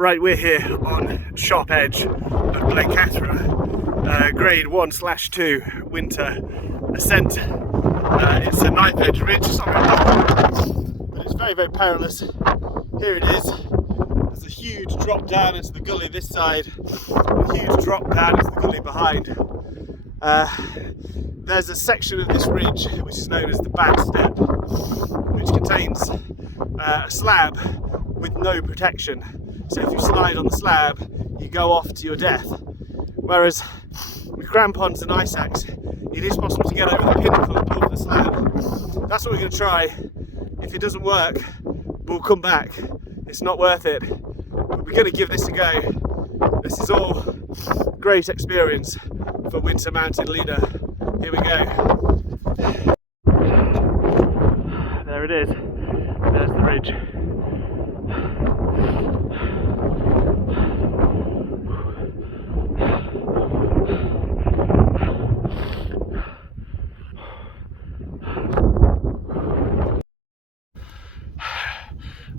Right, we're here on sharp edge of Blencathra, grade 1/2 winter ascent. It's a knife edge ridge, it's not very long, but it's very, very perilous. Here it is. There's a huge drop down into the gully this side, a huge drop down into the gully behind. There's a section of this ridge which is known as the bad step, which contains a slab with no protection. So if you slide on the slab, you go off to your death. Whereas with crampons and ice axe, it is possible to get over the pinnacle above the slab. That's what we're going to try. If it doesn't work, we'll come back. It's not worth it, but we're going to give this a go. This is all great experience for winter mountain leader. Here we go. There it is. There's the ridge.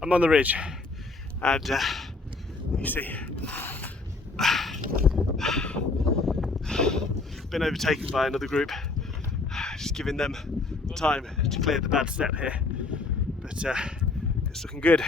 I'm on the ridge, and you see, been overtaken by another group. Just giving them time to clear the bad step here, but it's looking good.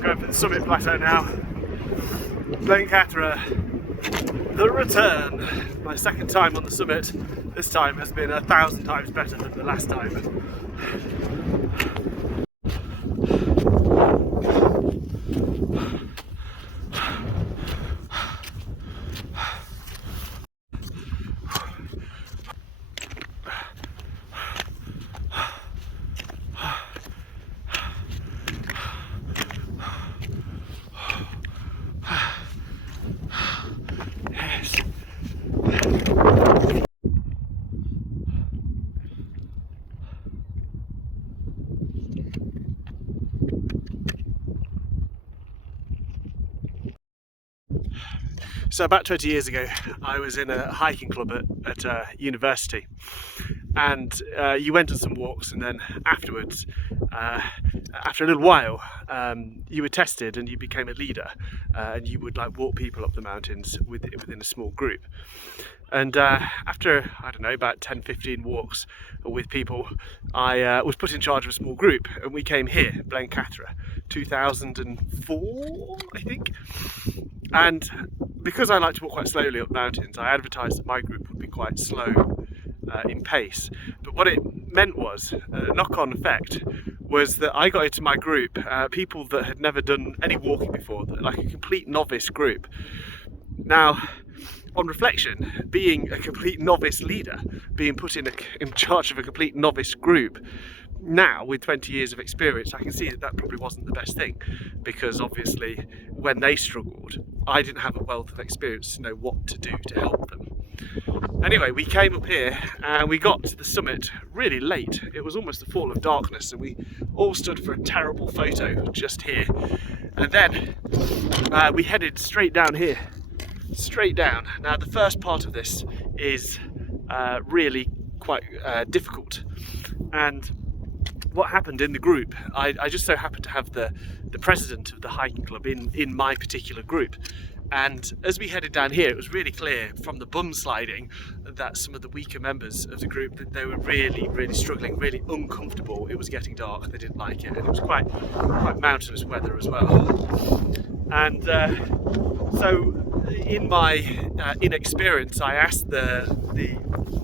Going for the summit plateau now. Blencathra, the return. My second time on the summit. This time has been 1,000 times better than the last time. So about 20 years ago, I was in a hiking club at university, and you went on some walks, and then afterwards, after a little while, you were tested and you became a leader, and you would like walk people up the mountains within a small group. And after, I don't know, about 10-15 walks with people, I was put in charge of a small group, and we came here, Blencathra, 2004, I think. And because I like to walk quite slowly up mountains, I advertised that my group would be quite slow in pace. But what it meant was, a knock-on effect, was that I got into my group people that had never done any walking before, like a complete novice group. Now, on reflection, being a complete novice leader, being put in charge of a complete novice group, now with 20 years of experience, I can see that that probably wasn't the best thing, because obviously when they struggled, I didn't have a wealth of experience to know what to do to help them. Anyway, we came up here and we got to the summit really late. It was almost the fall of darkness, and we all stood for a terrible photo just here. And then we headed straight down here. Straight down. Now the first part of this is really quite difficult, and what happened in the group, I just so happened to have the president of the hiking club in my particular group, and as we headed down here, it was really clear from the bum sliding that some of the weaker members of the group, that they were really struggling, really uncomfortable. It was getting dark, they didn't like it, and it was quite mountainous weather as well. And so in my inexperience, I asked the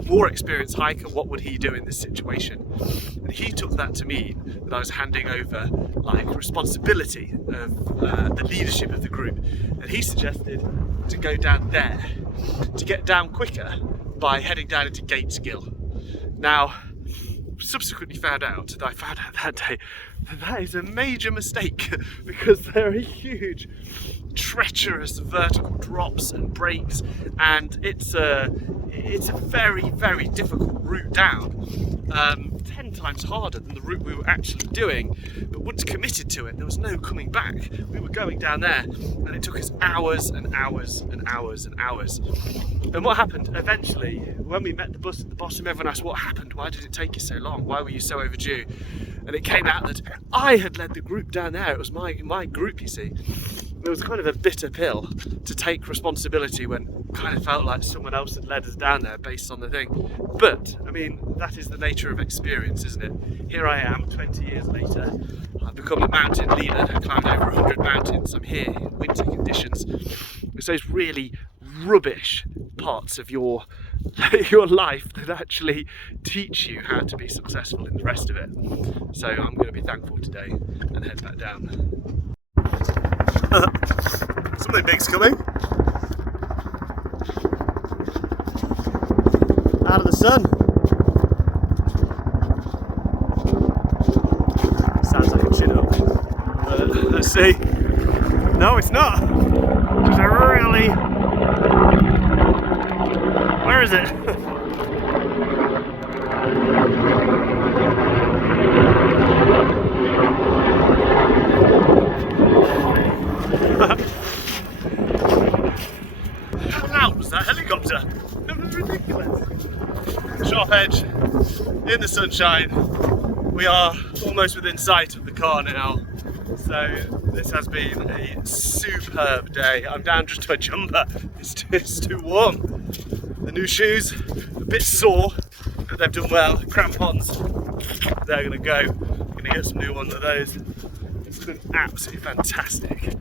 more experienced hiker what would he do in this situation, and he took that to mean that I was handing over like responsibility of the leadership of the group, and he suggested to go down there to get down quicker by heading down into Gateskill. Now, subsequently found out that day that is a major mistake because there are huge treacherous vertical drops and breaks, and it's a very difficult route down, 10 times harder than the route we were actually doing. But once committed to it, there was no coming back. We were going down there and it took us hours and hours and hours and hours. And what happened eventually, when we met the bus at the bottom, everyone asked, what happened? Why did it take you so long? Why were you so overdue? And it came out that I had led the group down there. It was my group, you see. It was kind of a bitter pill to take responsibility when it kind of felt like someone else had led us down there based on the thing. But, I mean, that is the nature of experience, isn't it? Here I am, 20 years later. I've become a mountain leader. I've climbed over 100 mountains. I'm here in winter conditions. It's those really rubbish parts of your life that actually teach you how to be successful in the rest of it. So I'm going to be thankful today and head back down. Something big's coming. Out of the sun. Sounds like a chin up. But let's see. No, it's not. Just a really... Where is it? How loud was that helicopter? That was ridiculous. Sharp edge, in the sunshine. We are almost within sight of the car now. So this has been a superb day. I'm down just to a jumper. It's too warm. The new shoes, a bit sore, but they've done well. Crampons, they're gonna go. I'm gonna get some new ones of those. It's been absolutely fantastic.